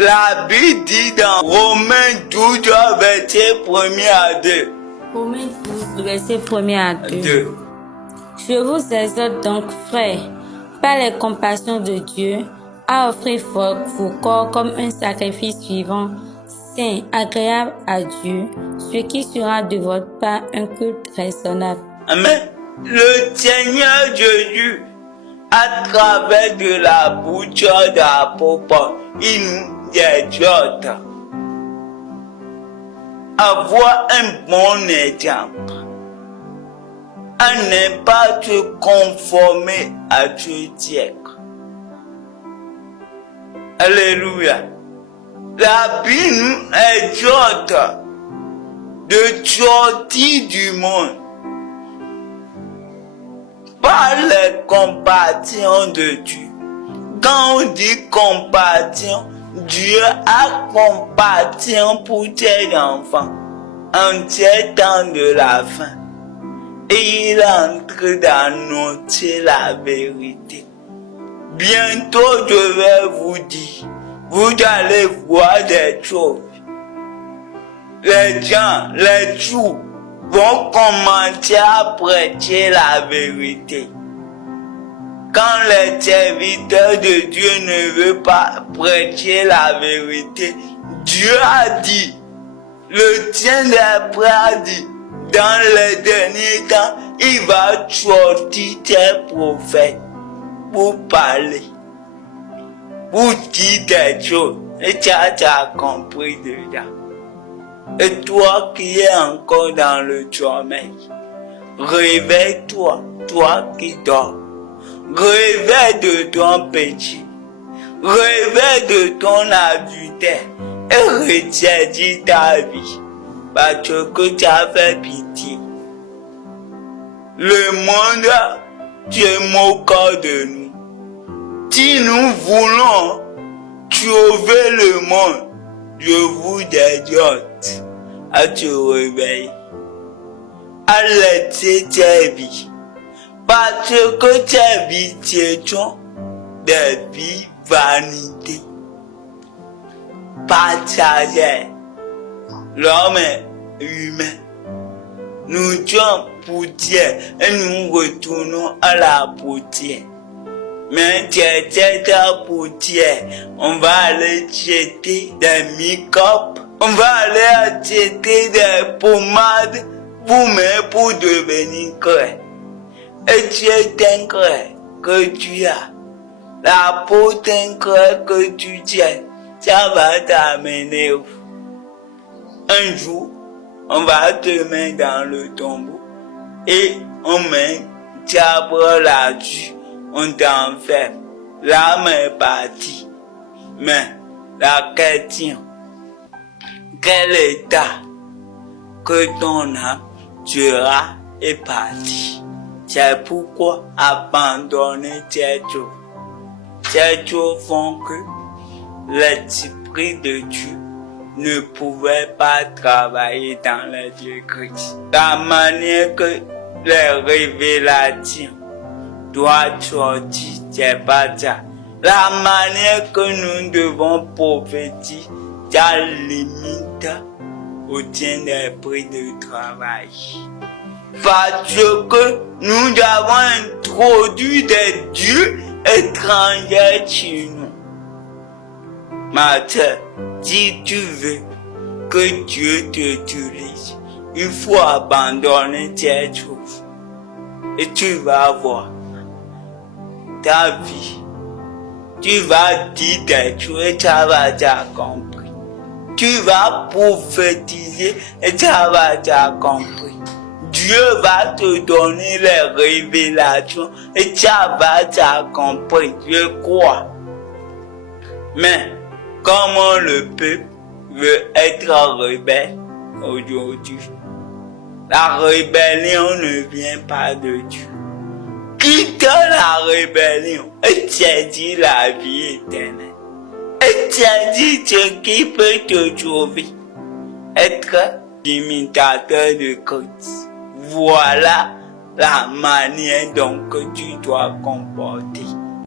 La Bible dit dans Romains 12, verset 1er à 2. Romains 12, verset 1er à 2. Je vous exhorte donc, frères, par les compassions de Dieu, à offrir vos corps comme un sacrifice vivant, saint, agréable à Dieu, ce qui sera de votre part un culte raisonnable. Amen. Le Seigneur Jésus, à travers de la bouche d'apôtre, il nous exhorte à avoir un bon exemple, à ne pas se conformer à ce siècle. Alléluia. La Bible nous exhorte de sortir du monde par les compassions de Dieu. Quand on dit compassion, Dieu a compassion pour ses enfants en ces temps de la fin. Et il entre d'annoncer la vérité. Bientôt, je vais vous dire, vous allez voir des choses. Les gens, les fous, vont commencer à prêcher la vérité. Quand les serviteurs de Dieu ne veulent pas prêcher la vérité, Dieu a dit, le Saint des Prêts a dit, dans les derniers temps, il va sortir ses prophètes pour parler, pour dire des choses. Et tu as compris déjà. Et toi qui es encore dans le sommeil, réveille-toi, toi qui dors. Réveille de ton péché. Réveille de ton adultère. Et ressaisis ta vie. Parce que tu as fait pitié. Le monde se moque de nous. Si nous voulons sauver le monde, je vous exhorte à te réveiller, à laisser tes vies. Parce que tes vies, ce sont des vies vanité, passagères. L'homme est humain. Nous sommes poussière et nous retournons à la poussière. Mais cette poussière, on va aller jeter des microbes, on va aller acheter des pommades pour devenir clair. Et tu es un clair que tu as. La peau d'un clair que tu tiens, ça va t'amener où? Un jour, on va te mettre dans le tombeau et on met diable là-dessus. On t'enferme. L'âme est partie. Mais la question, quel état que ton âme sera est partie? C'est pourquoi abandonner ces choses. Ces choses font que l'Esprit de Dieu ne pouvait pas travailler dans les églises. La manière que les révélations doivent sortir, c'est pas ça. La manière que nous devons prophétiser, ça limite au Saint-Esprit de travail. Parce que nous avons introduit des dieux étrangers chez nous. Ma soeur, si tu veux que Dieu t'utilise, il faut abandonner tes choses. Et tu vas voir ta vie. Tu vas dire des choses et tu vas t'accomplir. Tu vas prophétiser et tu vas t'accomplir. Dieu va te donner les révélations et tu vas t'accomplir. Je crois. Mais comment le peuple veut être rebelle aujourd'hui? La rébellion ne vient pas de Dieu. Quitte la rébellion et saisis la vie éternelle. Et saisis ce qui peut te sauver. Être imitateur de Christ. Voilà la manière dont tu dois comporter.